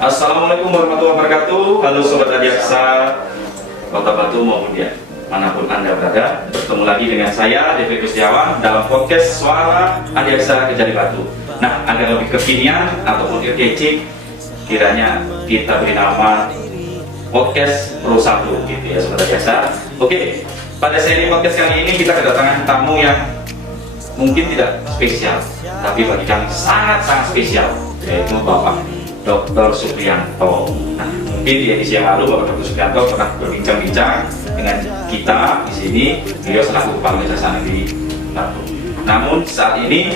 Assalamualaikum warahmatullahi wabarakatuh. Halo Sobat Adiaksa Kota Batu maupun ya manapun Anda berada. Bertemu lagi dengan saya Devi Kustiawan dalam podcast Suara Adiaksa Kejari Batu. Nah, agar lebih kekinian ataupun kece, kiranya kita beri nama podcast Pro 1 gitu ya Sobat Adiaksa. Oke, pada seri podcast kali ini kita kedatangan tamu yang mungkin tidak spesial, tapi bagi kami sangat-sangat spesial, yaitu Bapak Dr. Supriyanto. Nah, mungkin di edisi yang lalu Bapak Dr. Supriyanto pernah berbincang-bincang dengan kita di sini. Beliau selaku Kepala Kejaksaan Negeri Batu. Namun saat ini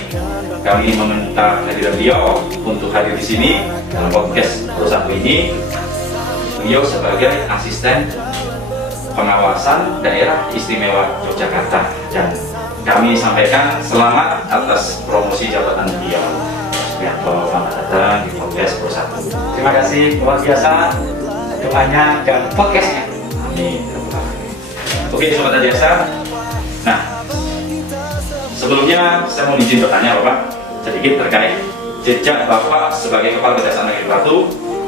kami meminta kehadiran beliau untuk hadir di sini dalam podcast Pro 1 ini. Beliau sebagai asisten pengawasan daerah istimewa Yogyakarta, dan kami sampaikan selamat atas promosi jabatan beliau. Selamat datang di podcast Pro 1. Terima kasih luar biasa doanya dan podcastnya. Amin. Oke Sobat Adiaksa. Nah, sebelumnya saya mau izin bertanya Bapak sedikit terkait jejak Bapak sebagai Kepala Kejaksaan Negeri Batu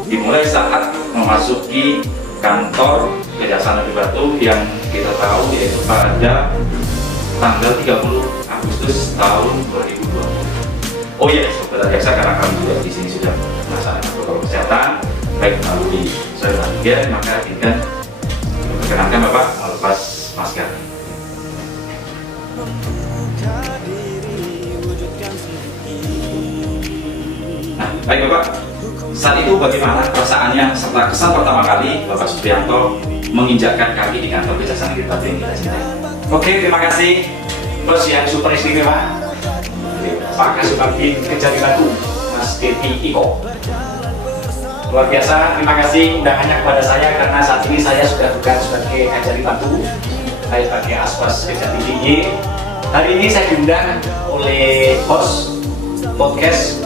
dimulai saat memasuki kantor Kejaksaan Negeri Batu yang kita tahu yaitu pada tanggal 30 Agustus tahun 2020. Oh iya, Sobat Adiaksa, karena kami juga di sini sudah melaksanakan protokol kesehatan baik melalui social media, maka izinkan perkenankan Bapak melepas masker. Nah, baik Bapak, saat itu bagaimana perasaannya serta kesan pertama kali Bapak Supriyanto menginjakkan kaki di kantor Kejaksaan Negeri Batu yang kita cintai? Oke, terima kasih bos yang super istimewa, Pak Kasubagin Kejari Batu, Mas Devi Iko. Luar biasa, terima kasih undangannya kepada saya karena saat ini saya sudah bukan sebagai Kejari Batu, saya sebagai Aswas Kejati DIY. Hari ini saya diundang oleh bos podcast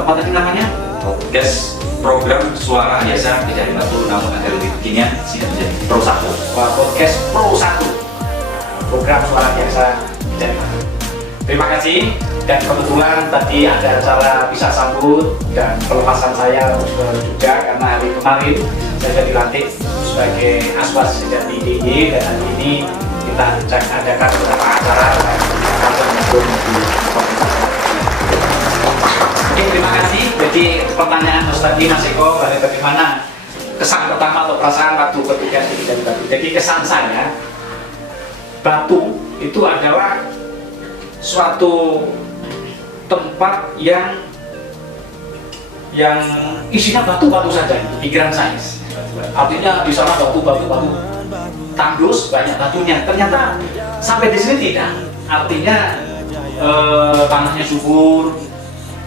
apa tadi namanya? Podcast program Suara Adiaksa Kejari Batu, namun agar lebih kekinian sehingga menjadi Pro 1. Wah, podcast Pro 1, program Suara Adiaksa Kejari Batu. Terima kasih, dan kebetulan tadi ada acara bisa sambut dan pelepasan saya juga karena hari kemarin saya dilantik sebagai Aswas Kejati DIY, dan hari ini kita adakan beberapa acara dan Oke, terima kasih. Jadi pertanyaan Mas tadi Mas Eko, bagaimana kesan pertama atau perasaan waktu bertugas di Kejari Batu? Jadi kesan saya, Batu itu adalah suatu tempat yang isinya batu-batu saja, pikiran saya. Artinya di sana batu tandus, banyak batunya. Ternyata sampai di sini tidak. Artinya tanahnya subur,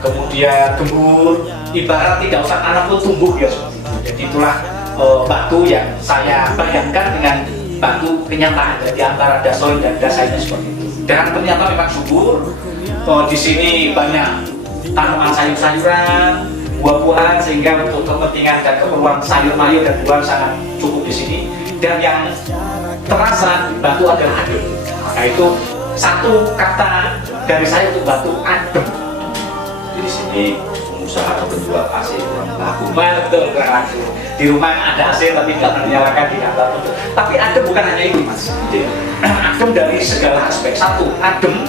kemudian gembur, ibarat tidak usah tanam pun tumbuh ya seperti itu. Jadi itulah batu yang saya bayangkan dengan batu kenyataan. Jadi antara dasoil dan dasarnya seperti itu. Dan ternyata memang subur. Di sini banyak tanaman sayur-sayuran, buah-buahan, sehingga untuk kepentingan dan keperluan sayur mayur dan buah sangat cukup di sini. Dan yang terasa Batu adalah adem. Maka itu satu kata dari saya untuk Batu, adem. Di sini pengusaha atau penjual AC kurang laku. Betul, kurang laku. Di rumah ada AC tapi tidak menyalakan di kantor. Tapi adem bukan hanya itu Mas. Adem dari segala aspek. Satu, adem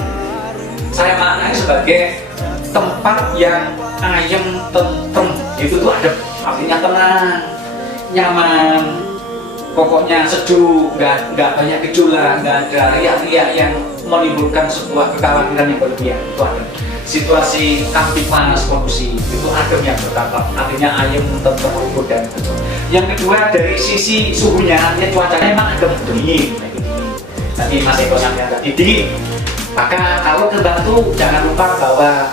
saya maknai sebagai tempat yang ayem, tentrem. Itu tuh adem, artinya tenang, nyaman, pokoknya sejuk, nggak banyak gejolak, nggak ada riak-riak yang menimbulkan sebuah kekhawatiran yang berlebihan. Itu adem. Situasi kamtip panas polusi itu adem yang pertama, artinya ayem, tentrem, lembut dan betul. Yang kedua dari sisi suhunya, artinya cuacanya memang adem, dingin. Tadi Mas Eko sampaikan tadi dingin. Maka kalau ke Batu jangan lupa bawa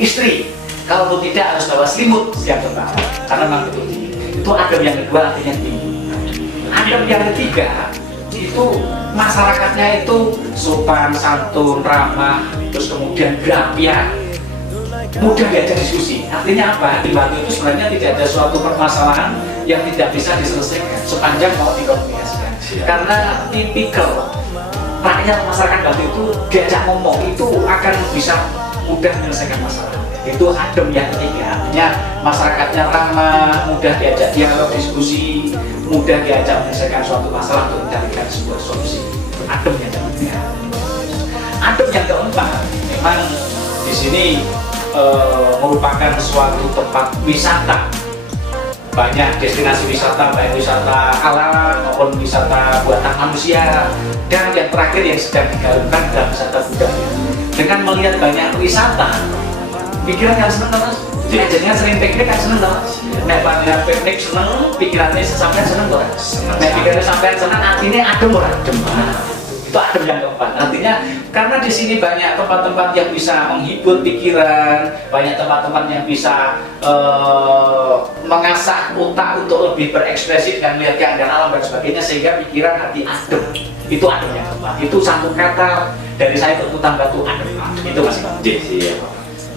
istri, kalau tidak harus bawa selimut siap terbang karena memang betul dingin. Itu adem yang kedua, artinya dingin. Adem yang ketiga itu masyarakatnya itu sopan, santun, ramah, terus kemudian berapian, mudah diajak diskusi. Artinya apa? Di Batu itu sebenarnya tidak ada suatu permasalahan yang tidak bisa diselesaikan sepanjang mau dikomunikasikan. Karena tipikal rakyat masyarakat Batu itu diajak ngomong itu akan bisa mudah menyelesaikan masalah. Itu adem yang ketiga, artinya masyarakatnya ramah, mudah diajak dialog, diskusi, mudah diajak menyelesaikan suatu masalah untuk mencarikan sebuah solusi. Adem yang ketiga. Adem yang keempat, memang di sini merupakan suatu tempat wisata. Banyak destinasi wisata, baik wisata alam maupun wisata buatan manusia, dan yang terakhir yang sedang digalungkan adalah wisata budaya. Dengan melihat banyak wisata, pikiran kan seneng mas, jadinya sering piknik kan seneng mas. Nek banyak piknik seneng, pikirannya sampai seneng orang. Nek pikirannya sampai seneng, artinya adem orang. Itu adem yang keempat. Artinya karena di sini banyak tempat-tempat yang bisa menghibur pikiran, banyak tempat-tempat yang bisa mengasah otak untuk lebih berekspresi dan melihat keadaan alam dan sebagainya, sehingga pikiran hati adem. Itu adem yang keempat. Itu satu kata dari saya untuk tambah tuh adem. Itu masih Iya.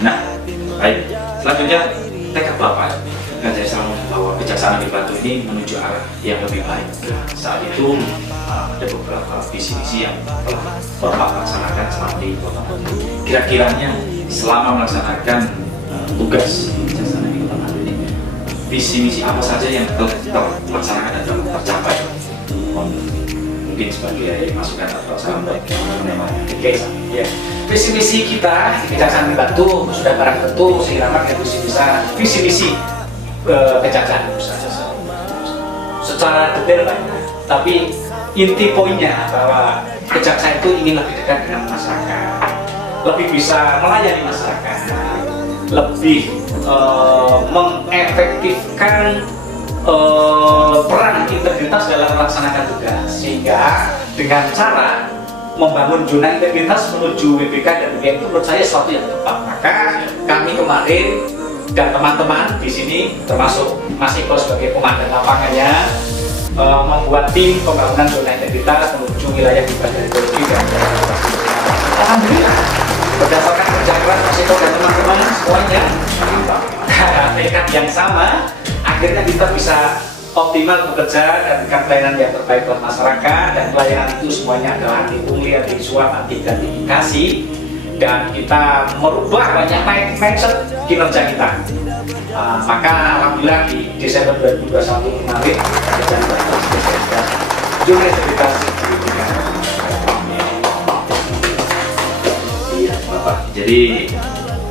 Nah, baik. Selanjutnya tekad Bapak kan saya selalu bahwa kejaksaan di Batu ini menuju arah yang lebih baik. Saat itu ada beberapa visi misi yang telah Bapak laksanakan selama di Kota Batu. Kira-kiranya selama melaksanakan tugas kejaksaan di Kota Batu ini, visi misi apa saja yang telah terlaksanakan dan telah tercapai? Mungkin sebagai masukan atau saran buat teman-teman. Oke, ya. Visi misi kita di Kejaksaan di Batu sudah barang tentu seirama dengan visi misi kejaksaan secara detail banyak, tapi inti poinnya bahwa kejaksaan itu ingin lebih dekat dengan masyarakat, lebih bisa melayani masyarakat, lebih mengefektifkan peran integritas dalam melaksanakan tugas, sehingga dengan cara membangun zona integritas menuju WBK dan WBK itu menurut saya sesuatu yang tepat. Maka kami kemarin dan teman-teman di sini termasuk Mas Iko sebagai komandan lapangannya membuat tim pembangunan zona integritas menuju wilayah bebas dari korupsi dan alhamdulillah berdasarkan kerja keras Mas Iko dan teman-teman semuanya tekad yang sama, akhirnya kita bisa optimal bekerja dan berikan pelayanan yang terbaik buat masyarakat, dan pelayanan itu semuanya adalah anti pungli, anti suap, anti gratifikasi, dan kita merubah banyak mindset kinerja kita. Maka alhamdulillah di Desember 2021 kemarin kerjaan jumlah integritas pendidikan. Iya Bapak, jadi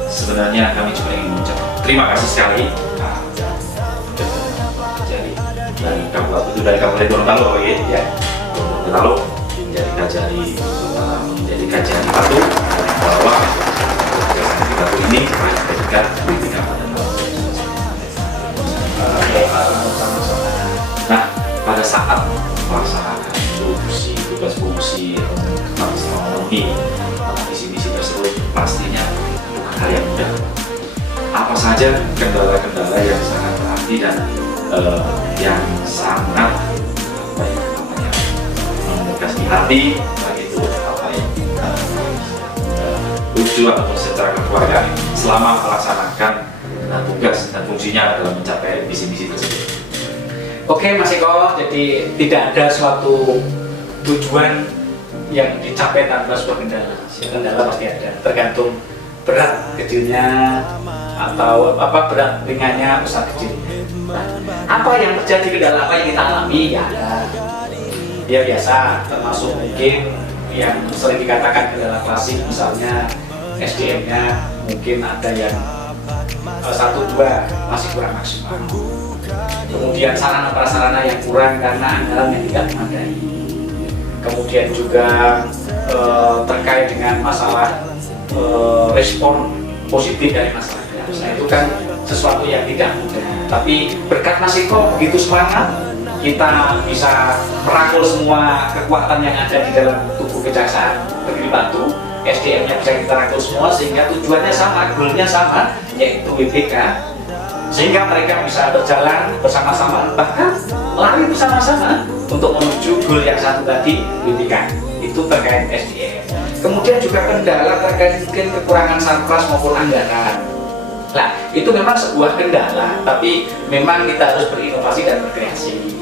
sebenarnya kami cuma ingin mengucap terima kasih sekali dari Kabupaten Gorontalo ya, Gorontalo menjadi Kajari Batu, bahwa kejaksaan di Batu ini dekat di Kabupaten. Nah, pada saat melaksanakan tugas fungsi memenuhi visi-misi tersebut, pastinya bukan hal yang mudah. Apa saja kendala-kendala yang sangat berarti dan yang sangat membekas di hati, baik itu lucu ataupun secara kekeluargaan selama melaksanakan tugas dan fungsinya dalam mencapai visi-misi tersebut. Oke Mas Eko, jadi tidak ada suatu tujuan yang dicapai tanpa sebuah kendala. Kendala pasti ada, tergantung berat kecilnya atau berat ringannya, besar kecilnya. Nah, apa yang terjadi, kendala apa yang kita alami ya ada. Ya biasa, termasuk mungkin yang sering dikatakan kendala klasik, misalnya SDM-nya mungkin ada yang 1-2 masih kurang maksimal. Kemudian sarana prasarana yang kurang karena anggaran yang tidak memadai. Kemudian juga terkait dengan masalah respon positif dari masyarakat. Nah, itu kan sesuatu yang tidak mudah. Tapi berkat Mas Iko begitu semangat, kita bisa merangkul semua kekuatan yang ada di dalam tubuh Kejaksaan Negeri Batu. SDM-nya bisa kita rangkul semua sehingga tujuannya sama, goalnya sama, yaitu WBK. Sehingga mereka bisa berjalan bersama-sama, bahkan lari bersama-sama untuk menuju goal yang satu tadi, WBK. Itu terkait SDM. Kemudian juga kendala terkait mungkin kekurangan sarpras maupun anggaran. Nah, itu memang sebuah kendala, tapi memang kita harus berinovasi dan berkreasi.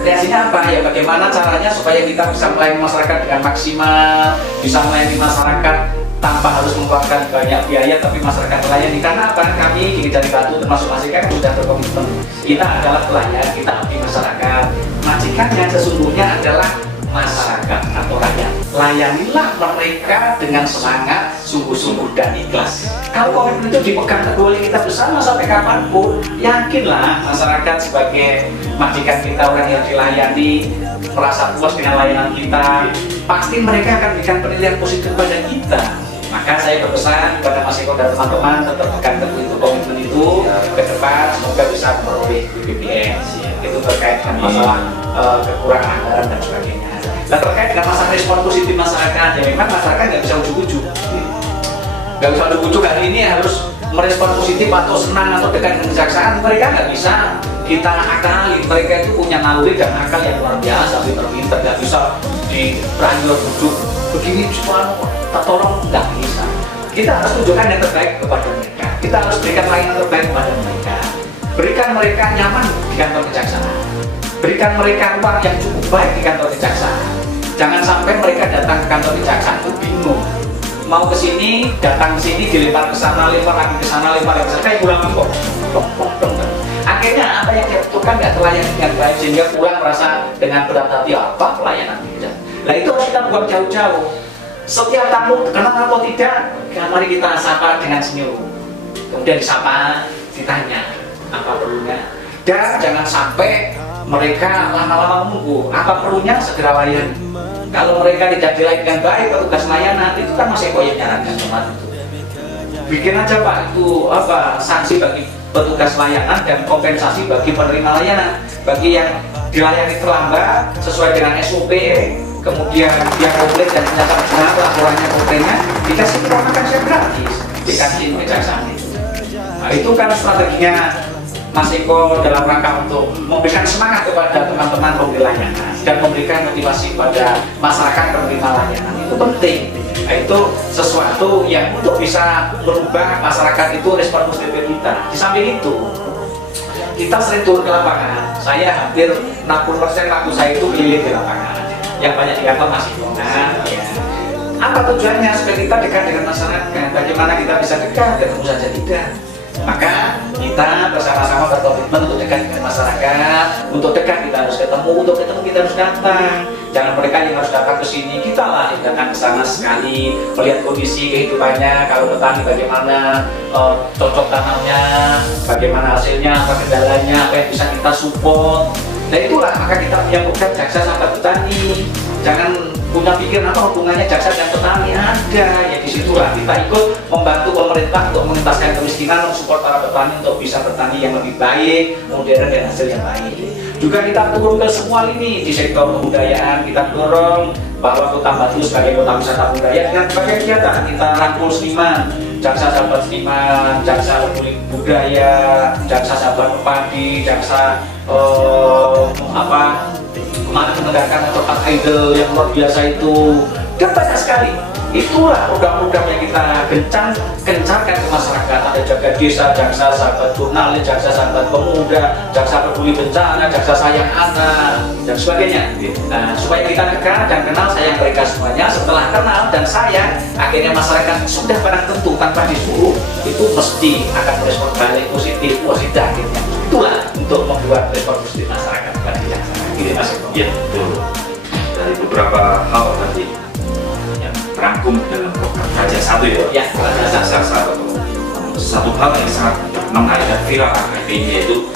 Kreasinya apa? Ya bagaimana caranya supaya kita bisa melayani masyarakat dengan maksimal, bisa melayani masyarakat tanpa harus mengeluarkan banyak biaya, tapi masyarakat melayani. Karena apa? Kami di Kejari Batu termasuk majikan sudah berkomitmen. Kita adalah pelayan, kita abdi masyarakat. Majikan yang sesungguhnya adalah masyarakat atau rakyat. Layanilah mereka dengan semangat, sungguh-sungguh dan ikhlas. Kalau komitmen itu dipegang teguh oleh kita bersama sampai kapanpun, yakinlah masyarakat sebagai majikan kita, orang yang dilayani, merasa puas dengan layanan kita, pasti mereka akan berikan penilaian positif pada kita. Maka saya berpesan kepada Mas Eko dan teman-teman tetap pegang teguh itu, komitmen itu ke depan, semoga bisa memperoleh BPS. Itu terkait dengan masalah kekurangan anggaran dan sebagainya. Dan terkait dengan masalah respon positif masyarakat, ya memang masyarakat nggak bisa ujuk-ujuk. Nggak bisa ujuk-ujuk hari ini harus merespon positif atau senang atau dekat dengan kejaksaan, mereka nggak bisa kita akali. Mereka itu punya naluri dan akal yang luar biasa, pinter-pinter, nggak bisa diberani ujuk begini cuma tak tolong, nggak bisa. Kita harus tunjukkan yang terbaik kepada mereka, kita harus berikan layanan terbaik kepada mereka, berikan mereka nyaman di kantor kejaksaan, berikan mereka ruang yang cukup baik di kantor kejaksaan. Jangan sampai mereka datang ke kantor kejaksaan itu bingung, mau ke sini, datang ke sini, dilempar ke sana, lempar lagi ke sana, lempar lagi ke sana, kayak pulang kok. Akhirnya apa yang dibutuhkan nggak terlayani dengan baik, sehingga pulang merasa dengan berat hati apa pelayanan tidak. Nah itu harus kita buat jauh-jauh. Setiap tamu kenal atau tidak, mari kita sapa dengan senyum. Kemudian disapa, ditanya apa perlunya. Dan jangan sampai mereka lama-lama menunggu, apa perlunya segera layani. Kalau mereka tidak dilayani dengan baik, petugas layanan itu kan masih koyak nyarankan teman itu. Bikin aja Pak itu apa sanksi bagi petugas layanan dan kompensasi bagi penerima layanan. Bagi yang dilayani terlambat sesuai dengan SOP, kemudian yang komplain dan ternyata benar laporannya komplainnya, dikasih uang makan siang gratis, dikasih kejaksaan itu. Nah, itu kan strateginya Mas Eko dalam rangka untuk memberikan semangat kepada teman-teman pemberi layanan dan memberikan motivasi pada masyarakat penerima layanan. Itu penting. Nah, itu sesuatu yang untuk bisa berubah masyarakat itu respon positif kita. Di samping itu, kita sering turun ke lapangan. Saya hampir 60% waktu saya itu keliling di lapangan. Yang banyak di kantor masih ya. Apa tujuannya? Supaya kita dekat dengan masyarakat. Bagaimana kita bisa dekat? Ketemu saja tidak. Maka kita bersama-sama berkomitmen untuk dekat dengan masyarakat. Untuk dekat kita harus ketemu, untuk ketemu kita harus datang. Jangan mereka yang harus datang ke sini, kita lah yang datang ke sana sekali, melihat kondisi kehidupannya. Kalau petani bagaimana cocok tanamnya, bagaimana hasilnya, apa kendalanya, apa yang bisa kita support. Nah itulah maka kita menyambungkan jaksa sama petani. Jangan punya pikiran apa hubungannya jaksa dan petani, ada ya. Disitulah kita ikut membantu pemerintah untuk mengentaskan kemiskinan, mensupport para petani untuk bisa bertani yang lebih baik, modern dan hasil yang baik. Juga kita turun ke semua lini di sektor kebudayaan. Kita dorong bahwa Kota Batu sebagai kota wisata budaya dengan berbagai kegiatan. Kita rangkul seniman, jaksa sahabat seniman, jaksa peduli budaya, jaksa sahabat pepadi, jaksa kemarin menegakkan tempat idol yang luar biasa itu, dan banyak sekali. Itulah program-program yang kita gencarkan ke masyarakat. Ada jaga desa, jaksa sahabat jurnalis, jaksa sahabat pemuda, jaksa peduli bencana, jaksa sayang anak, dan sebagainya. Nah, supaya kita dekat dan kenal sayang mereka semuanya. Setelah kenal dan sayang, akhirnya masyarakat sudah barang tentu tanpa disuruh itu mesti akan merespon balik positif, akhirnya. Itulah untuk membuat respon positif masyarakat kepada jaksa. Ini Mas Eko. Ya, betul. Dari beberapa hal tadi yang terangkum dalam program Raja Satu ya. Raja Satu. Satu hal yang sangat menarik dan viral akhir ini yaitu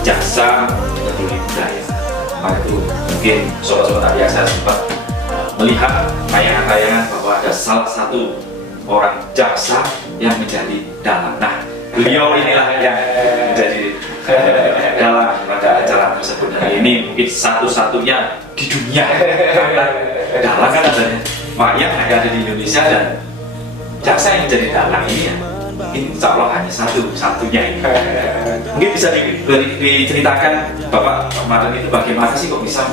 jaksa peduli budaya. Maka itu mungkin sobat-sobat biasa sempat melihat tayangan-tayangan bahwa ada salah satu orang jaksa yang menjadi dalang. Nah, beliau inilah yang menjadi dalang pada acara tersebut. Nah, ini mungkin satu-satunya di dunia. Dalang kan ada banyak yang ada di Indonesia, dan jaksa yang menjadi dalang ini ya mungkin insya Allah hanya satu-satunya ini. Mungkin bisa diceritakan Bapak kemarin itu bagaimana sih kok bisa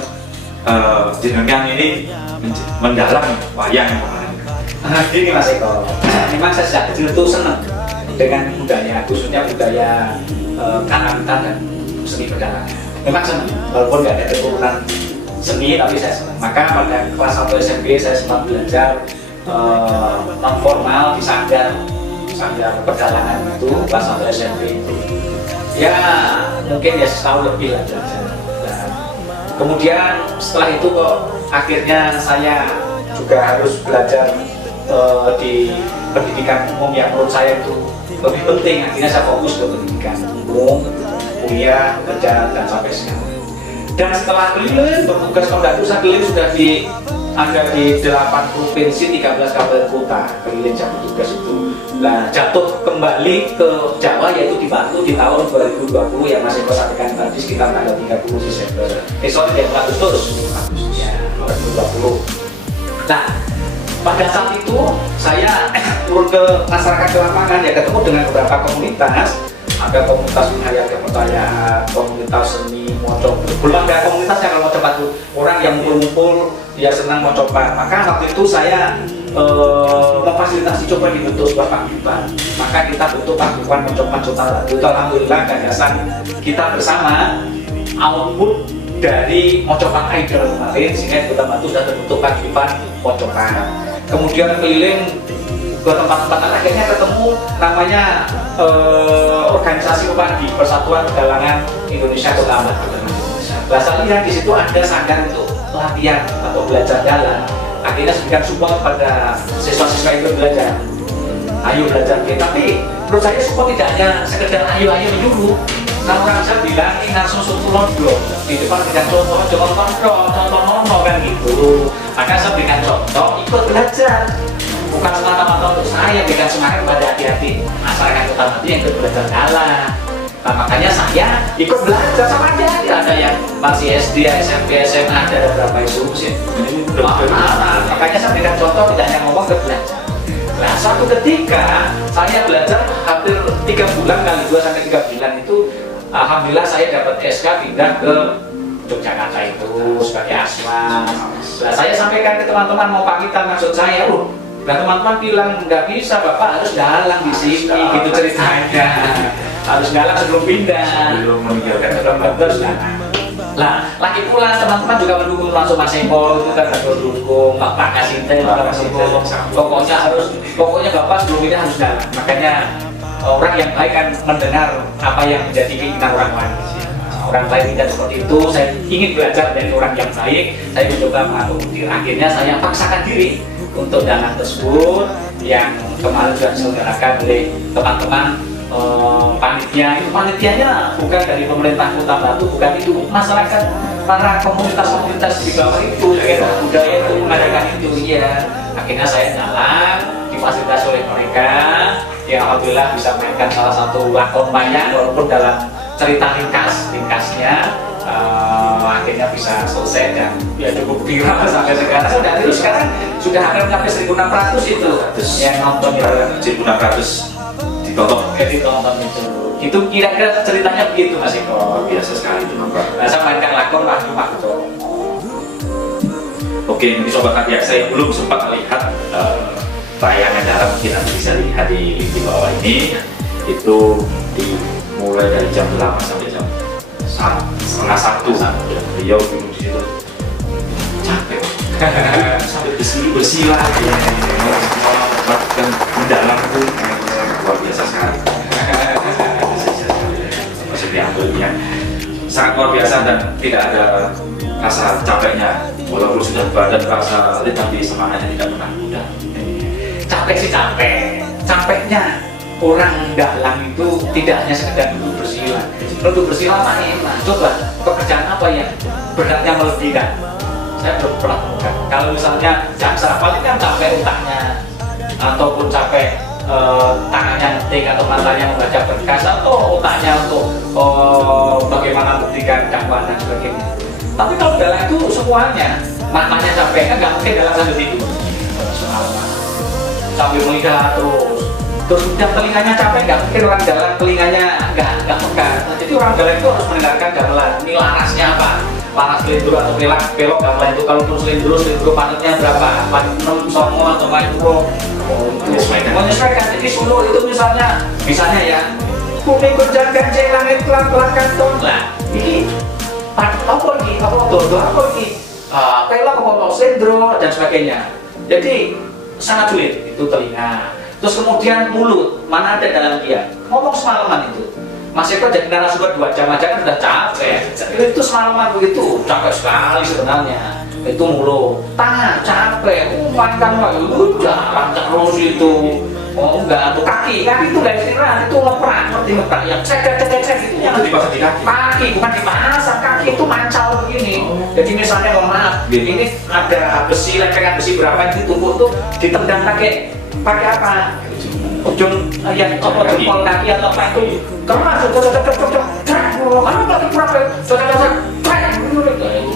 jenengan ini mendalang wayang kemarin? Gini Mas Eko, memang saya sejak kecil itu senang dengan budaya, khususnya budaya karawitan dan seni pedalangan. Memang senang, walaupun nggak ada keturunan seni, tapi saya senang. Maka pada kelas 1 SMP saya sempat belajar non formal di sanggar pedalangan itu pas sampai SMP itu. Ya mungkin ya setahun lebih lah belajar. Nah, kemudian setelah itu kok akhirnya saya juga harus belajar di pendidikan umum yang menurut saya itu lebih penting. Akhirnya saya fokus ke pendidikan umum, kuliah, kerja, dan sampai sekarang. Dan setelah keliling bertugas Pemda Pusat, keliling sudah ada di 8 provinsi, 13 kabupaten kota keliling saya bertugas itu. Nah, jatuh kembali ke Jawa yaitu di Batu di tahun 2020 yang masih sampaikan tadi sekitar tanggal 30 Desember. Sorry, Agustus ya 2020. Nah, pada saat itu saya turun ke masyarakat ke lapangan ya, ketemu dengan beberapa komunitas. Ada komunitas budaya kepercayaan, komunitas seni mau coba. Belum ada komunitasnya kalau mau coba tuh orang yang ngumpul dia senang mau coba. Maka waktu itu saya memfasilitasi coba dibentuk sebuah paguyuban. Maka kita bentuk paguyuban mencoba Utara. Itu alhamdulillah gagasan kita bersama output dari Mocopan Idol kemarin sehingga kita bantu sudah terbentuk paguyuban Mocopan. Kemudian keliling ke tempat-tempat akhirnya ketemu namanya organisasi Pepadi Persatuan Pedalangan Indonesia Utama. Nah, saya lihat di situ ada sanggar untuk latihan atau belajar jalan. Akhirnya memberikan support pada siswa-siswa itu belajar. Ayo belajar gitu. Tapi menurut saya support tidak hanya sekedar ayo dulu. Kalau orang saya bilang ini langsung suatu londo di depan dengan contoh kan gitu. Maka saya berikan contoh, ikut belajar. Bukan semata-mata untuk saya, berikan semangat kepada hati-hati masyarakat Kota Batu yang ikut belajar jalan. Nah, makanya saya ikut belajar sama aja. Ada yang masih SD, SMP, SMA, ada beberapa isu sih. Makanya saya berikan contoh, tidak hanya ngomong ke belajar. Nah, suatu ketika saya belajar hampir 3 bulan kali 2 sampai 3 bulan itu, alhamdulillah saya dapat SK pindah ke Yogyakarta itu sebagai asma. Nah, saya sampaikan ke teman-teman mau pamitan maksud saya, nah teman-teman bilang nggak bisa, bapak harus dalang di sini, gitu ceritanya. Harus dalang sebelum pindah. Terus nah, lagi pula teman-teman juga mendukung langsung Mas Eko itu kan mendukung Pak Kasinte juga mendukung. Pokoknya bapak sebelum pindah harus dalang. Makanya orang yang baik kan mendengar apa yang menjadi keinginan orang lain. Orang baik tidak seperti itu. Saya ingin belajar dari orang yang baik. Saya mencoba mengakomodir. Akhirnya saya paksakan diri untuk dalang tersebut yang kemarin sudah diselenggarakan oleh teman-teman panitia. Itu panitianya bukan dari pemerintah Kota Batu, bukan itu, masyarakat, para komunitas-komunitas di bawah itu, daerah budaya itu mengadakan itu ya. Akhirnya saya dalang, difasilitasi oleh mereka yang alhamdulillah bisa mainkan salah satu lakon wayang walaupun dalam cerita ringkasnya. Akhirnya bisa selesai dan ya cukup viral sampai sekarang. Sekarang sudah hampir sampai 1.600 itu yang nonton itu. 1.600 ditonton itu. Itu kira-kira ceritanya begitu Mas Eko. Biasa sekali itu Pak. Nah, saya mainkan lakon Pak itu. Oke, ini sobat Hadiah, saya belum sempat melihat tayangan dalam, kita bisa lihat di bawah ini. Itu mulai dari jam 8 sampai jam 1:30 beliau duduk di situ capek sampai bersila dan mendalam pun luar biasa sekali. Maksudnya ambilnya sangat luar biasa dan tidak ada rasa capeknya walaupun sudah badan terasa letih tapi semangatnya tidak pernah mudah. Capek sih capeknya orang dalang itu tidak hanya sekedar duduk bersila. Duduk bersila mah enak. Coba pekerjaan apa yang beratnya melebihi? Saya belum pernah temukan. Kalau misalnya jaksa paling kan capek otaknya ataupun capek tangannya ngetik atau matanya membaca berkas atau otaknya untuk bagaimana membuktikan dakwaan dan sebagainya. Tapi kalau dalang itu semuanya, matanya capek kan nggak mungkin dalang sambil tidur. Sambil melihat terus udah telinganya capek, nggak mungkin orang dalang telinganya nggak peka. Nah, jadi orang dalang itu harus mendengarkan gamelan. Ini larasnya apa? Laras selindro atau belok gamelan itu kalau terus selindro panetnya berapa? 6 songo atau 4 menyesuaikan. Jadi solo itu misalnya ya kuning berjalan ganjeng langit pelan-pelan kantong. Nah ini apa dodo apa ini pelok apa selindro dan sebagainya. Jadi sangat sulit, itu telinga. Terus kemudian mulut, mana ada dalam dia, ngomong semalaman itu. Mas Eko jadi narasumber 2 jam aja kan sudah capek. Itu semalaman begitu, capek sekali sebenarnya. Itu mulut, tangan capek, makan udah terus itu. Oh enggak, tuh kaki itu gak istirahat, itu ngeprak, seperti ngeprak yang cek itu yang dipasang di kaki, bukan dipasang, kaki itu mancal begini. Jadi misalnya mohon maaf, ini ada besi, lempengan besi berapa yang ditumpuk tuh ditendang pakai apa? Ujung yang jempol kaki atau apa itu keras,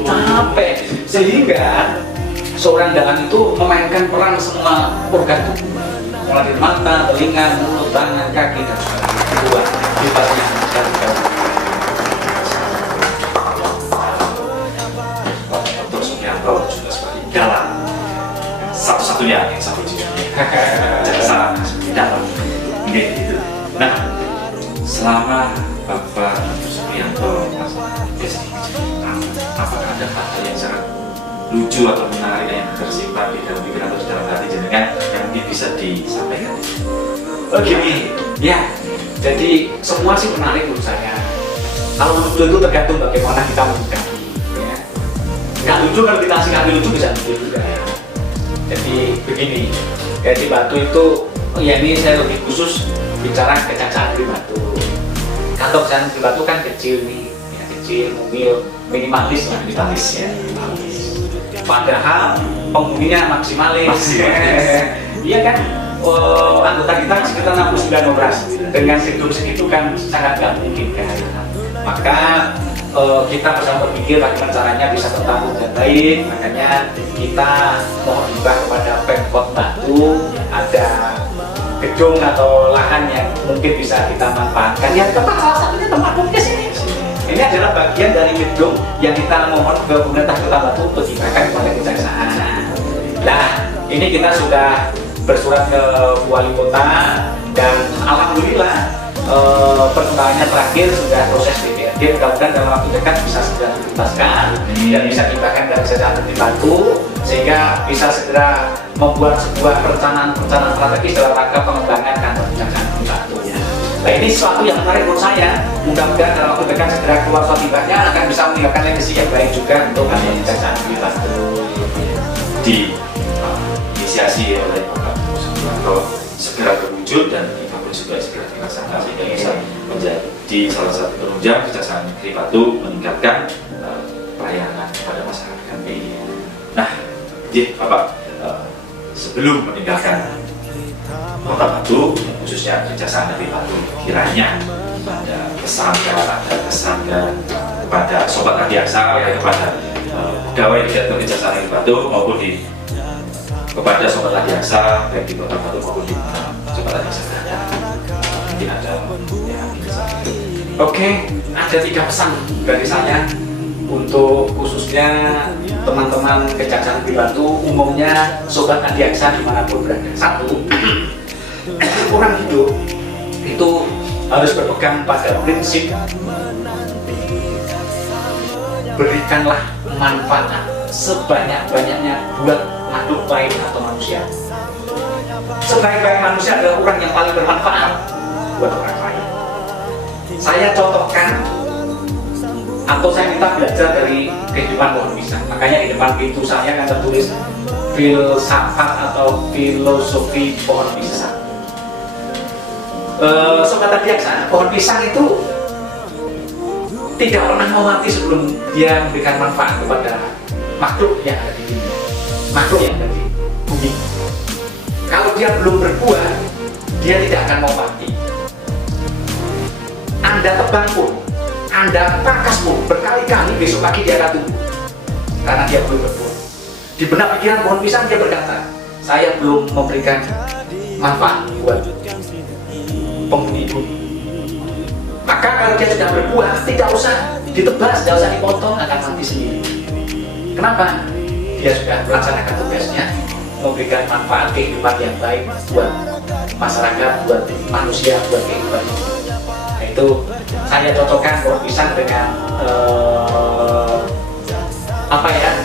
capek. Sehingga seorang dalang itu memainkan peran semua organ tubuh, mulai dari mata, telinga, mulut, tangan, kaki, dan sebagainya. Sifatnya Dr. Sumianto juga sebagai dalang satu-satunya yang sampai di dunia jaksa sebagai dalang gitu. Nah, selama Bapak Dr. Sumianto apakah ada hal yang sangat lucu atau menarik yang tersimpan di dalam pikiran atau dalam hati jenengan yang mungkin bisa disampaikan? Begini, ya. Jadi semua sih menarik menurut saya. Kalau lucu itu tergantung bagaimana kita menyikapi. Ya. Nggak lucu kalau kita sikapi lucu bisa lucu juga. Ya. Jadi begini, jadi Batu itu, ya ini saya lebih khusus bicara kecacahan di Batu. Kantor kecacahan di Batu kan kecil nih, ya, kecil, mungil, minimalis lah, minimalis ya. Padahal penghuninya maksimalis. Iya kan? Anggota kita sekitar 69 orang. Dengan gedung segitu kan sangat nggak mungkin kan. Maka kita bersama berpikir bagaimana caranya bisa tertampung dengan baik. Makanya kita mohon juga kepada Pemkot Batu ada gedung atau lahan yang mungkin bisa kita manfaatkan. Yang keempat salah satunya tempat podcast ini. Ini adalah bagian dari gedung yang kita mohon ke pemerintah Kota Batu untuk diberikan kepada kejaksaan. Nah, ini kita sudah bersurat ke wali kota dan alhamdulillah perkembangannya terakhir sudah proses DPRD. Mudah-mudahan dalam waktu dekat bisa segera dituntaskan dan bisa diberikan dari kejaksaan di Batu sehingga bisa segera membuat sebuah perencanaan strategis dalam rangka pengembangan kantor kejaksaan di Batu. Nah, ini sesuatu yang menarik menurut saya. Mudah-mudahan dalam waktu dekat segera keluar khotibahnya akan bisa meninggalkan legacy yang baik juga untuk kantor kejaksaan di Batu. Diinisiasi oleh Bapak Sumianto segera terwujud dan apapun juga segera dilaksanakan sehingga bisa menjadi salah satu penunjang Kejaksaan Negeri Batu meningkatkan pelayanan kepada masyarakat. Nah, Bapak, sebelum meninggalkan Kota Batu, khususnya Kejaksaan Negeri Batu, kiranya ada pesan kepada Sobat Adiaksa, kepada pegawai di kantor Kejaksaan Negeri Batu maupun kepada Sobat Adiaksa baik di Kota Batu maupun di Sobat Adiaksa mungkin ada yang bisa. Oke, ada 3 pesan dari saya untuk khususnya teman-teman Kejaksaan Negeri Batu, umumnya Sobat Adiaksa dimanapun berada. 1, orang hidup itu harus berpegang pada prinsip berikanlah manfaat sebanyak-banyaknya buat makhluk lain atau manusia. Sebaik-baik manusia adalah orang yang paling bermanfaat buat orang lain. Saya contohkan atau saya minta belajar dari kehidupan pohon pisang. Makanya di depan pintu saya kan tertulis filsafat atau filosofi pohon pisang. Sobat Adiaksa, pohon pisang itu tidak pernah mau mati sebelum dia memberikan manfaat kepada makhluk yang ada di dunia, makhluk yang ada di bumi. Kalau dia belum berbuah, dia tidak akan mau mati. Anda tebang pun, Anda pangkas pun, berkali-kali besok pagi dia akan tumbuh karena dia belum berbuah. Di benak pikiran pohon pisang dia berkata, saya belum memberikan manfaat buat penghuni bumi. Maka kalau dia sudah berbuah, tidak usah ditebas, tidak usah dipotong, akan mati sendiri. Kenapa? Dia sudah melaksanakan tugasnya, memberikan manfaat kehidupan yang baik buat masyarakat, buat manusia, buat kehidupan. Nah, itu saya cocokkan pohon pisang dengan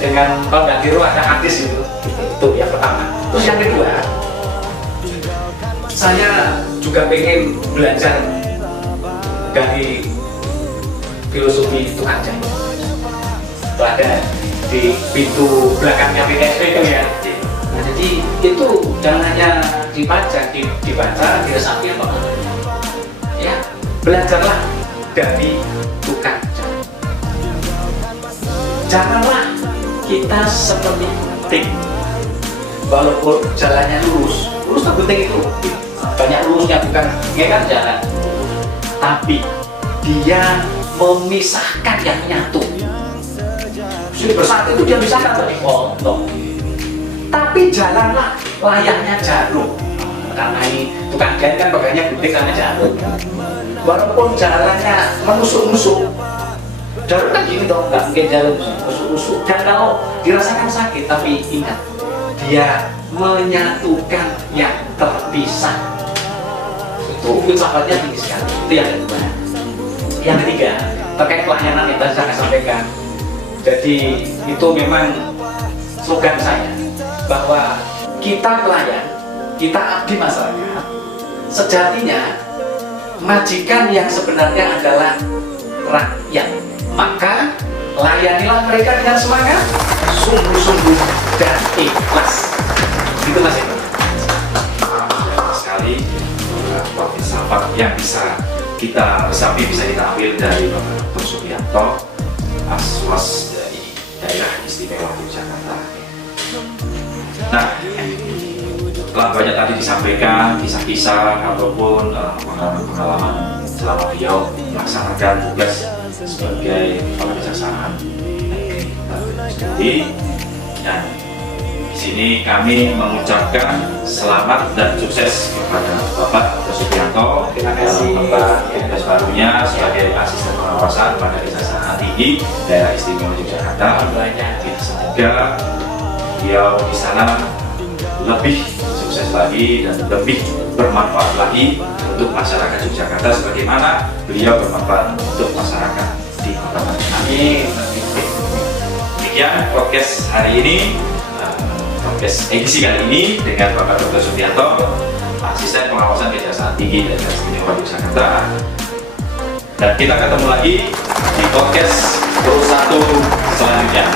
dengan kalau nggak tiru ada hadis itu yang pertama. Terus yang kedua, saya juga pengen belajar dari filosofi tukang jahit. Itu ada di pintu belakangnya PTSP itu ya. Nah, jadi itu jangan hanya dibaca, diresapi apa ya, belajarlah dari tukang jahit. Janganlah kita seperti gunting, walaupun jalannya lurus kan gunting itu banyak lurusnya, bukan ngekan jalan, tapi dia memisahkan yang nyatu. Sudah bersatu itu dia misahkan tadi potong. Tapi jalanlah layaknya jarum. Karena ini tukang jahit kan pakainya gunting sama jarum. Walaupun jalannya menusuk-nusuk, jarum kan gini dong, nggak mungkin jarum menusuk-nusuk. Dan kalau dirasakan sakit, tapi ingat, dia menyatukan yang terpisah. Itu filsafatnya tinggi sekali. Itu yang kedua. Yang ketiga, terkait pelayanan yang tadi saya sampaikan. Jadi itu memang slogan saya, bahwa kita pelayan, kita abdi masyarakat. Sejatinya majikan yang sebenarnya adalah rakyat. Maka layanilah mereka dengan semangat, sungguh-sungguh dan ikhlas. Gitu Mas Eko. Sekali filsafat yang bisa kita resapi, bisa kita ambil dari Bapak Dr. Supriyanto, Aswas dari Daerah Istimewa Yogyakarta. Nah, telah banyak tadi disampaikan kisah-kisah ataupun pengalaman-pengalaman selama beliau melaksanakan tugas sebagai kepala kejaksaan negeri Jambi. Dan di sini kami mengucapkan selamat dan sukses kepada Bapak Dr. Supriyanto dalam tugas barunya sebagai asisten pengawasan pada Kejaksaan Tinggi Daerah Istimewa Yogyakarta. Semoga beliau di sana lebih sukses lagi dan lebih bermanfaat lagi untuk masyarakat Yogyakarta sebagaimana beliau bermanfaat untuk masyarakat di Kota Bandung. Amin. Demikian podcast hari ini, podcast edisi kali ini dengan Bapak Dr. Supriyanto, asisten pengawasan Kejaksaan Tinggi Daerah Istimewa Yogyakarta. Dan kita ketemu lagi di podcast Pro 1 selanjutnya.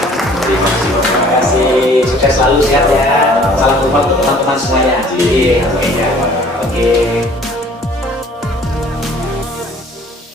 Terima kasih Bapak. Terima kasih, sukses selalu, sehat ya. Salam hormat untuk teman-teman semuanya. Oke.